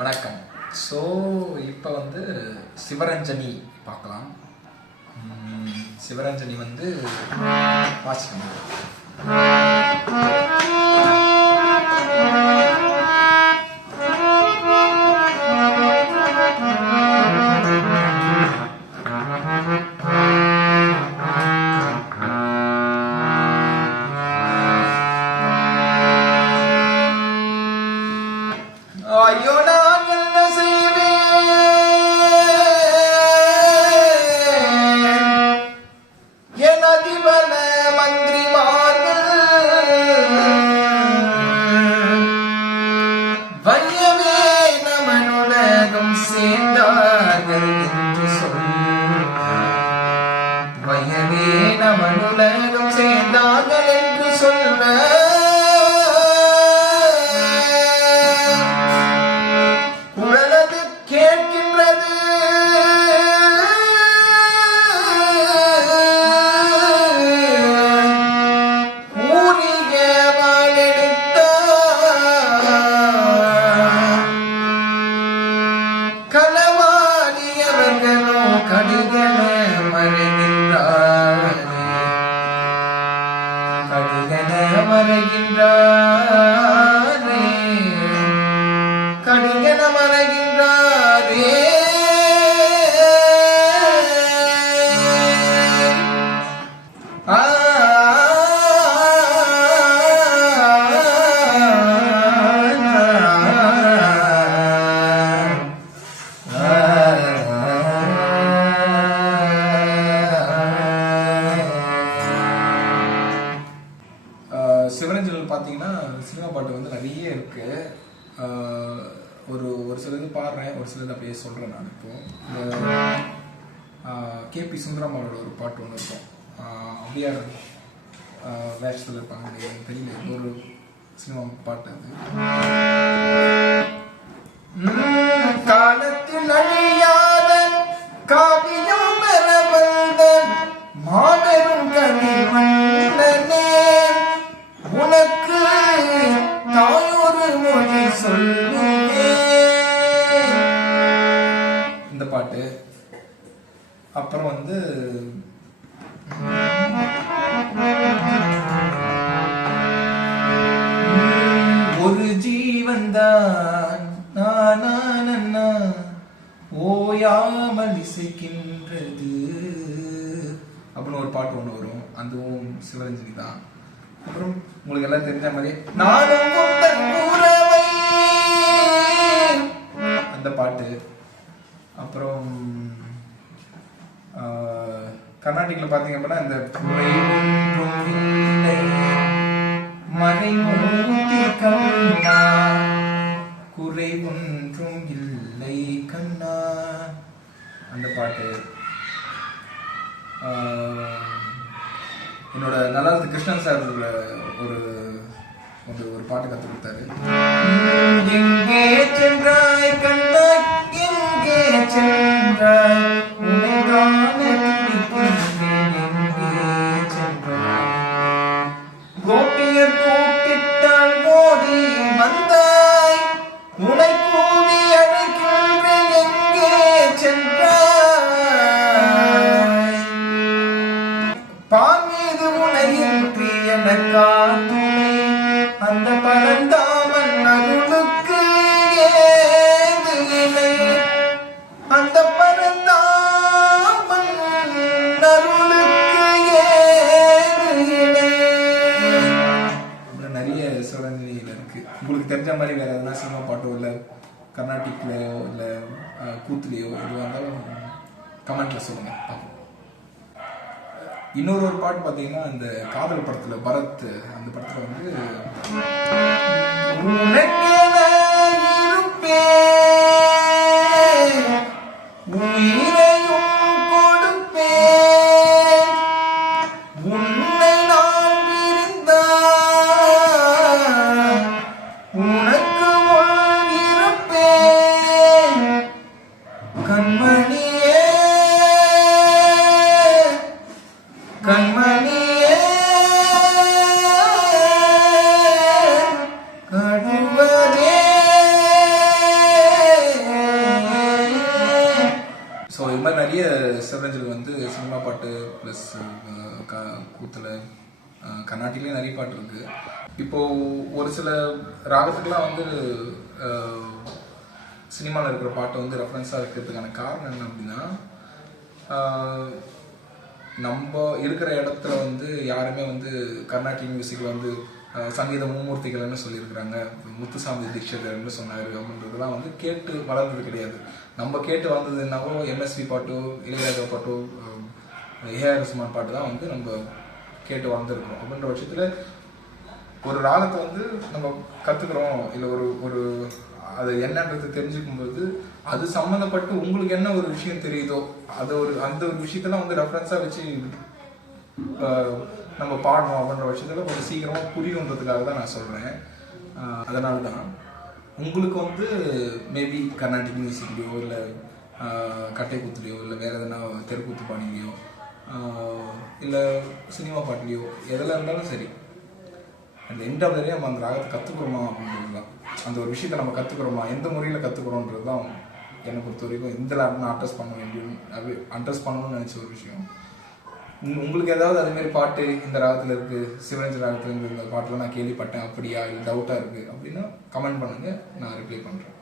வணக்கம். ஸோ இப்போ வந்து சிவரஞ்சனி பார்க்கலாம். சிவரஞ்சனி வந்து வாசிக்கணும். கடுகன சினிமா பாட்டு வந்து நிறைய இருக்கு. ஒரு ஒரு சிலது பாடுறேன் ஒரு சிலது அப்படியே சொல்கிறேன் நான் இப்போ. கேபி சுந்தரமாவோட ஒரு பாட்டு ஒன்று இருக்கும். அப்படியார் வேஷத்தில் இருப்பாங்க எனக்கு தெரியல. ஒரு சினிமா பாட்டு அது. ஓயாமல் இசைக்கின்றது அப்படின்னு ஒரு பாட்டு ஒன்று வரும். அதுவும் சிவரஞ்சனி தான் அப்புறம் உங்களுக்கு எல்லாம் தெரிஞ்ச மாதிரி நானும் அந்த பாட்டு. அப்புறம் ஆஹ், பார்த்தீங்க அப்படின்னா இந்த குறை குறை ஒன்றும் இல்லை கண்ணா. அந்த பாட்டு. என்னோட நல்லா கிருஷ்ணன் சார் ஒரு ஒரு ஒரு பாட்டு கற்றுக் கொடுத்தாரு. எங்கே சென்றாய் கண்ணா எங்கே சென்றாய் உன்னை எங்கே சென்றாய். கோபியர் கூப்பிட்டால் ஓடி வந்தாய் உனை உனையின்றி அந்த பரந்தாமன் அருளுக்கு ஏது இணை அந்த பரந்தாமன் அருளுக்கு ஏது இணை நிறைய சிவரஞ்சனியில் இருக்கு. உங்களுக்கு தெரிஞ்ச மாதிரி வேற எதனா சினிமா பாட்டோ இல்லை கர்நாடிக்லையோ இல்லை கூத்துலையோ எதுவாக இருந்தாலும் கமெண்ட்ல சொல்லுங்க. பார்ப்போம். இன்னொரு ஒரு பாட்டு பார்த்தீங்கன்னா இந்த காதல் படத்துல பரத் அந்த படத்துல வந்து பாட்டு ப்ளஸ் க கூத்தில் கர்நாட்டிக்லேயும் நிறைய பாட்டு இருக்குது இப்போது ஒரு சில ராகத்துக்கெலாம் வந்து சினிமாவில் இருக்கிற பாட்டை வந்து ரெஃபரன்ஸாக இருக்கிறதுக்கான காரணம் என்ன அப்படின்னா நம்ம இருக்கிற இடத்துல வந்து யாருமே வந்து கர்நாட்டிக் மியூசிக்கில் வந்து சங்கீத மும்மூர்த்திகள்னு சொல்லியிருக்கிறாங்க? முத்துசாமி தீட்சிதர்னு சொன்னார்? அப்படின்றதெல்லாம் வந்து கேட்டு வளர்ந்தது கிடையாது. நம்ம கேட்டு வளர்ந்தது என்னவோ எம்எஸ்வி பாட்டோ இளையராஜா பாட்டோ ஏஆர் ரஹ்மான் பாட்டு தான் வந்து நம்ம கேட்டு வளர்ந்துருக்கோம் அப்படின்ற பட்சத்தில் ஒரு ராகத்தை வந்து நம்ம கற்றுக்குறோம் இல்லை ஒரு ஒரு அது என்னன்றது தெரிஞ்சுக்கும் போது அது சம்மந்தப்பட்டு உங்களுக்கு என்ன ஒரு விஷயம் தெரியுதோ அது ஒரு அந்த ஒரு விஷயத்தெல்லாம் வந்து ரெஃபரன்ஸாக வச்சு நம்ம பாடணும் அப்படின்ற பட்சத்தில் கொஞ்சம் சீக்கிரமாக புரியுன்றதுக்காக தான் நான் சொல்கிறேன் அதனால தான் உங்களுக்கு வந்து மேபி கர்நாடிக் மியூசிக்லையோ இல்லை கட்டைக்கூத்துலையோ இல்லை வேறு எதனா தெருக்கூத்து பாணிலையோ இல்லை சினிமா பாட்டிலையோ எதில் இருந்தாலும் சரி. அந்த எண்ட் ஆஃப் நம்ம அந்த ராகத்தை கற்றுக்குறோமா அப்படின்றது தான் அந்த ஒரு விஷயத்தை நம்ம கற்றுக்குறோமா எந்த முறையில் கற்றுக்குறோன்றது தான் என்னை பொறுத்த வரைக்கும் எந்த நான் அட்ரஸ் பண்ண வேண்டியும் அது அட்ரஸ் பண்ணணும்னு நினச்ச ஒரு விஷயம். உங்களுக்கு ஏதாவது அதுமாரி பாட்டு இந்த ராகத்தில் இருக்குது சிவரஞ்ச ராகத்தில் இருந்து இந்த பாட்டில் நான் கேள்விப்பட்டேன் அப்படியா இல்லை டவுட்டாக இருக்குது அப்படின்னா கமெண்ட் பண்ணுங்கள் நான் ரிப்ளை பண்ணுறேன்